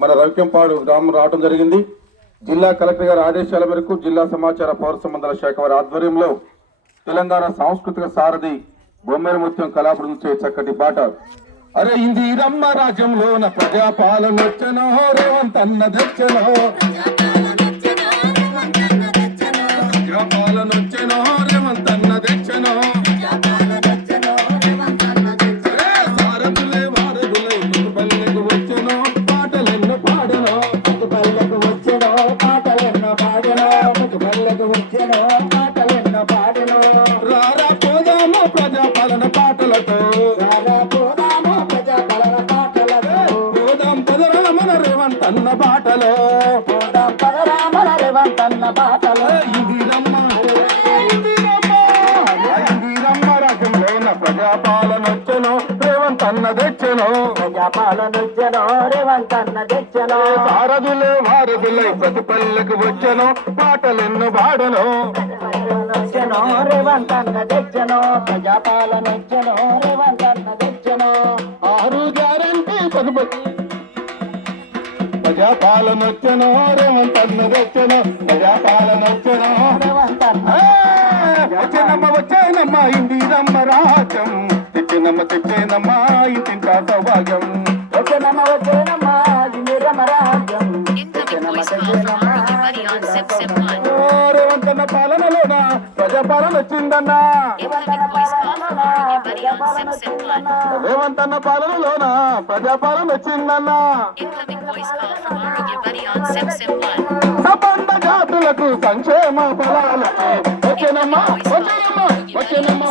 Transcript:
మన రవికంపాడు గ్రామం రావడం జరిగింది. జిల్లా కలెక్టర్ గారి ఆదేశాల మేరకు జిల్లా సమాచార పౌర సంబంధాల శాఖ వారి ఆధ్వర్యంలో తెలంగాణ సాంస్కృతిక సారథి బొమ్మేరు ముత్యం కళాబృందించే చక్కటి పాట. అరే ఇందిరమ్మ రాజ్యంలోన ప్రజాపాలన వచ్చనో రేవంత్ అన్న తెచ్చనో, ప్రజాపాలన వచ్చనో రేవంత్ అన్న తెచ్చనో, సారథులే వారధులై పల్లెకు వచ్చనో పాటలెన్నో పాడనో, పల్లెకు వచ్చనో పాటలెన్నో పాడనో, పల్లెకు వచ్చనో పాటలెన్నో పాడనో. రారా పోదాము ప్రజాపాలన పాటలతో, రారా పోదాము ప్రజాపాలన పాటలతో, పోదాం పదరామన రేవంత్ అన్న బాటలో, పోదాం పదరామన రేవంత్ అన్న బాటలో. ఇందిరమ్మ రాజ్యంలోన ప్రజాపాలన వచ్చనో రేవంత్ అన్న తెచ్చనో, ప్రజాపాలన వచ్చనో రేవంత్ అన్న తెచ్చనో, సారథులే వారధులై ప్రతి పల్లెకు వచ్చనో పాటలెన్నో పాడనో, వచ్చనో రేవంత్ అన్న తెచ్చనో, ప్రజాపాలన వచ్చనో రేవంత్ అన్న తెచ్చనో. 6 గ్యారంటీ పథకం ప్రజాపాలన వచ్చనో రేవంత్ అన్న తెచ్చనో, ప్రజాపాలన వచ్చనో రేవంత్ అన్న వచ్చేనమ్మ వచ్చేనమ్మ ఇందిరమ్మ రాజ్యం, తెచ్చేనమ్మ ఇంటింటా సౌభాగ్యం. వచ్చనమ్మ వచ్చనమ్మ ఇందిరమ్మ రాజ్యం, Incoming voice call from Arugya Buddy on SIM1. Revanth అన్న పాలనలోన ప్రజాపాలన వచ్చిందన్న, Incoming voice call from Arugya Buddy on SIM1. Revanth అన్న పాలనలోన ప్రజాపాలన వచ్చిందన్న. Incoming voice call from Arugya Buddy on SIM1. సబంధ జాతులకు సంక్షేమ ఫలాలకు వచ్చేనమ్మ వచ్చేనమ్మ వచ్చేనమ్మ